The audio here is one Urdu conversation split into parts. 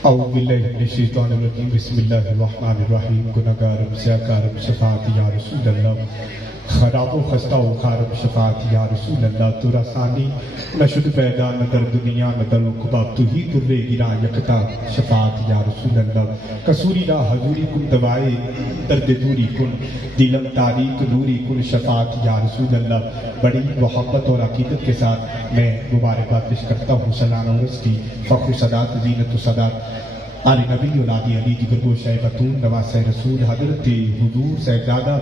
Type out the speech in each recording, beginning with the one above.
اعوذ باللہ من الشیطان الرجیم بسم اللہ الرحمن الرحیم گناہگارم سیاکارم شفاعت یا رسول اللہ خراب و خستہ و خارب شفاعت یا رسول اللہ تو رسانی نشد پیدا ندر دنیا ندر عقبہ تو ہی در گرا یکتا شفاعت یا رسول اللہ کسوری را حضوری کن دوائے درد دوری کن دلم تاریک نوری کن شفاعت یا رسول اللہ بڑی محبت اور عقیدت کے ساتھ میں مبارکباد پیش کرتا ہوں سلام عرض کی فخر صدات زینت و صدات آل نبی اولاد علی جگر گوشہ بطول نواز رسول حضرت حضور صاحبزادہ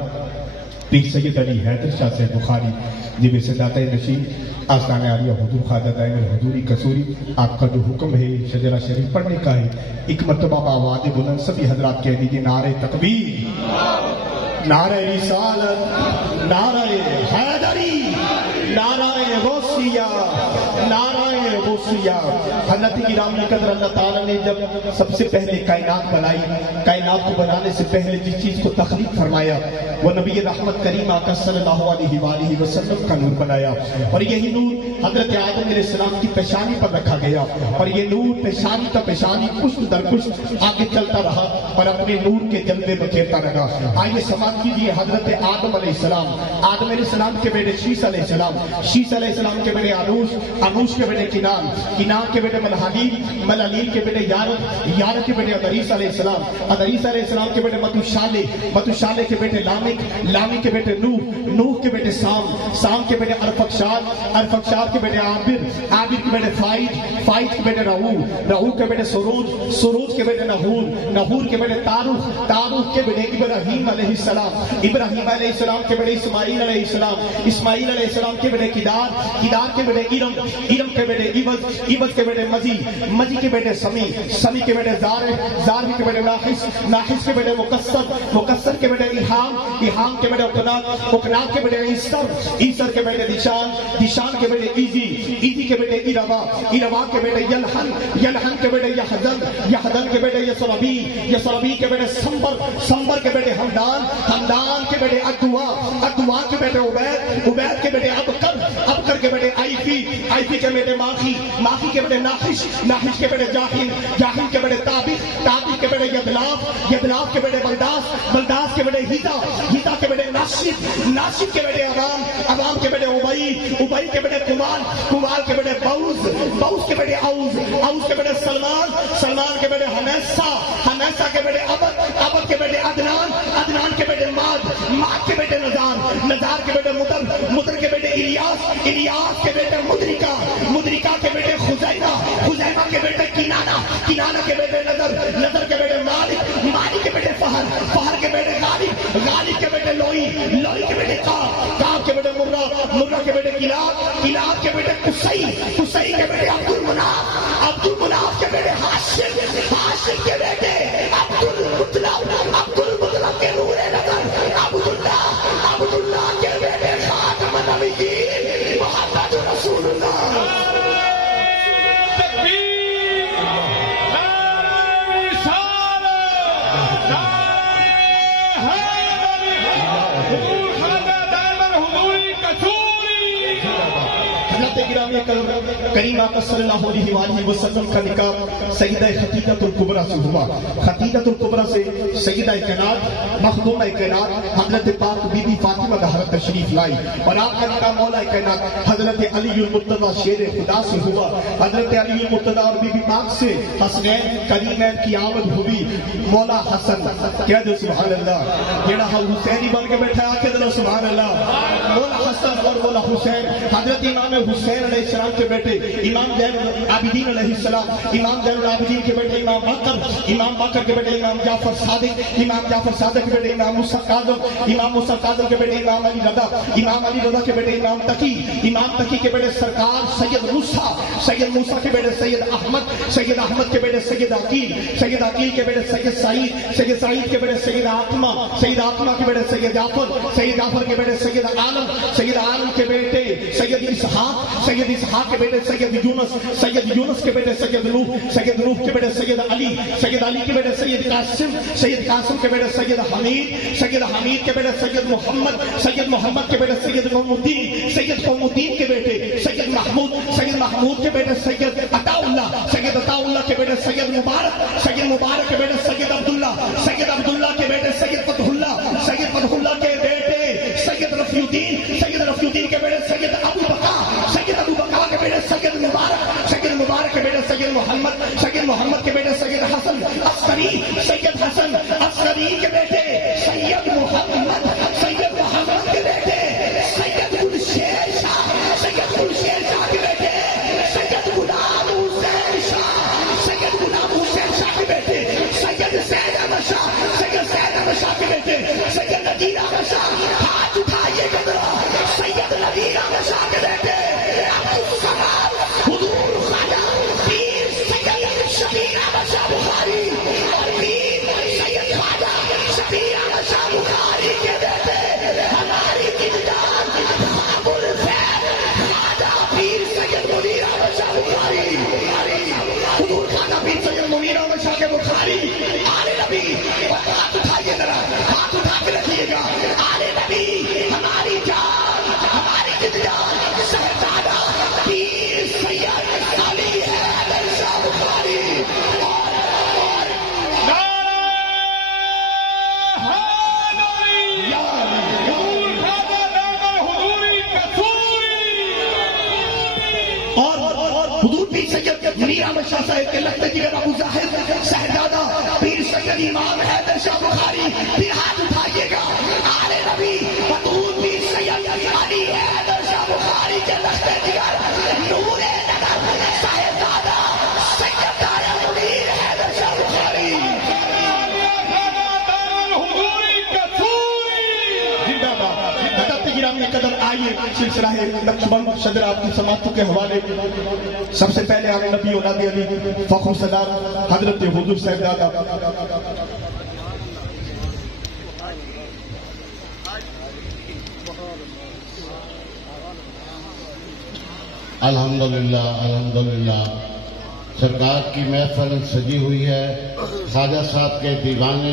پیر سید علی حیدر شاہ سے بخاری جب صداتِ نشین آستانِ عالیہ حضور خواجہ دائم الحضوری کسوری آپ کا جو حکم ہے شجرہ شریف پڑھنے کا ہے ایک مرتبہ بآواز بلند سبھی حضرات کہہ دیجئے نعرہ تکبیر نعرہ رسالت نعرہ حیدری نعرہ غوثیہ نعرہ غوثیہ حضرت گرامی قدر اللہ تعالیٰ نے جب سب سے پہلے کائنات بنائی کائنات کو بنانے سے پہلے جس چیز کو تخلیق فرمایا وہ نبی رحمت کریم آقا صلی اللہ علیہ وآلہ وسلم کا نور بنایا اور یہی نور حضرت آدم علیہ السلام کی پیشانی پر رکھا گیا اور یہ نور پیشانی تا پیشانی پشت در پشت آگے چلتا رہا اور اپنے نور کے جلوے بکھیرتا رہا آئیے سماعت کیجیے حضرت آدم علیہ السلام آدم علیہ السلام کے بیٹے شیس علیہ السلام شیس علیہ السلام کے بیٹے انوش کے بیٹے کنان کے بیٹے ملحلیل ملحلیل کے بیٹے یارت کے بیٹے ادریس علیہ السلام ادریس علیہ السلام کے بیٹے متوشالے کے بیٹے لامک کے بیٹے نوح کے بیٹے سام کے بیٹے ارفقشاد کے بیٹے عابر کے بیٹے فائد کے بیٹے رہو کے بیٹے سروج کے بیٹے نہور کے بیٹے تاروخ کے بیٹے ابراہیم علیہ السلام کے بیٹے اسماعیل علیہ السلام کے بیٹے کدار کے بیٹے ارم کے بیٹے عبد کے بیٹے مزی کے بیٹے سمی کے بیٹے زار کے بیٹے ناحس کے بیٹے مکسر کے بیٹے ایحام کے بیٹے اکناق کے بیٹے ایسر کے بیٹے دیشان کے بیٹے ایزی کے بیٹے ایروا کے بیٹے یلحن کے بیٹے یحدن کے بیٹے یسربی کے بیٹے سمبر کے بیٹے حمدان کے بیٹے ادوا کے بیٹے عبید کے بیٹے ابکر کے بیٹے آئفی کے بیٹے ماخی کے بیٹے ناحش کے بیٹے جاہن کے بیٹے تابق کے بیٹے یدلاف کے بیٹے بلداس کے بیٹے ہیتا کے بیٹے ناشد کے بیٹے عوام کے بیٹے ابئی کے بیٹے کمال کے بیٹے باؤز کے بیٹے اوز کے بیٹے سلمان کے بیٹے حمیسہ کے بیٹے عبد کے بیٹے عدنان کے بیٹے ماد کے بیٹے نزار کے بیٹے مدر کے بیٹے الیاس کے بیٹے مدرکہ کے بیٹے خزیمہ کے بیٹے کنانہ کے بیٹے نظر کے بیٹے مالک کے بیٹے فہر کے بیٹے غالب کے بیٹے لوئی کے بیٹے کعب کے بیٹے مرہ کے بیٹے کلاب کے بیٹے قصی کے بیٹے عبدالمناف کے بیٹے ہاشم کے بیٹے عبدالمطلب کے نور نظر عبداللہ کے بیٹے خاتم النبیین محمد رسول اللہ کریم آقا صلی اللہ علیہ وآلہ وسلم کا نکاح سیدہ خدیجہ الکبریٰ سے ہوا خدیجہ الکبریٰ سے سیدہ کائنات مخدومہ کائنات حضرت پاک بی بی فاطمہ دہرت تشریف لائی اور آپ کا نکاح مولا کائنات حضرت علی المرتضیٰ شیر خدا سے ہوا حضرت علی المرتضیٰ اور بی بی پاک سے حسنین کریمین کی آمد ہوئی مولا حسن کہہ دو سبحان اللہ جیڑا حسینی بن کے بیٹھا آکے دلو سبحان اللہ مولا حسن اور مولا حسین حضرت امام حسین علیہ السلام کے بیٹے امام زین العابدین علیہ السلام امام زین العابدین کے بیٹے امام باقر کے بیٹے امام جعفر صادق کے بیٹے امام موسیٰ کاظم کے بیٹے امام علی رضا کے بیٹے امام تقی کے بیٹے سرکار سید موسیٰ کے بیٹے سید احمد کے بیٹے سید عقیل کے بیٹے سید سعید کے بیٹے سید آتما کے بیٹے سید جعفر کے بیٹے سید عالم کے بیٹے سید اسحاق کے بیٹے سید یونس کے بیٹے سید نوح کے بیٹے سید علی کے بیٹے سید قاسم کے بیٹے سید حمید کے بیٹے سید محمد کے بیٹے سید قوم الدین کے بیٹے سید محمود کے بیٹے سید عطاؤلہ کے بیٹے سید مبارک کے بیٹے سید عبداللہ کے بیٹے سید فتح اللہ کے بیٹے سید رفیع الدین کے بیٹے سید ابو بکا کے بیٹے سید مبارک کے بیٹے سید محمد کے بیٹے سید حسن عسکری کے بیٹے سید محمد کے بیٹے سید گلشیر شاہ کے بیٹے سید غلام حسین شاہ کے بیٹے سید زید احمد شاہ کے بیٹے سید نذیر احمد شاہ، ہاتھ اٹھائیے گا، سید نذیر احمد شاہ کے بیٹے حضور خواجہ پیر سید شبیر احمد شاہ بخاری اور پیر سید خواجہ شبیر احمد شاہ بخاری کے بیٹے ہماری امداد باب الفیض خواجہ پیر سید منیر احمد شاہ بخاری، حضور خواجہ پیر سید منیر احمد شاہ کے بخاری آل نبی، ہاتھ اٹھائیے ذرا، ہاتھ اٹھا کے رکھیے گا، آل نبی ہماری جان، ہماری جان، شہزادہ پیر سید علی حیدر شاہ بخاری اور حضور پیر سید منیر احمد شاہ صاحب کے لخت جگر ابو ظاہر شہزادہ پیر سید امام حیدر شاہ بخاری، پھر ہاتھ اٹھائیے گا، آل نبی حضور پیر سید علی حیدر شاہ بخاری کے لخت جگر نور نگر شہزادہ سید منیر حیدر شاہ بخاری گرامی قدر آئیے سلسلہ نقشبند صدر آپ کی سماعتوں کے حوالے سب سے پہلے آل نبی اولاد علی فخر صدر حضرت حضور صاحبزادہ الحمدللہ سرکار کی محفل سجی ہوئی ہے، خواجہ صاحب کے دیوانے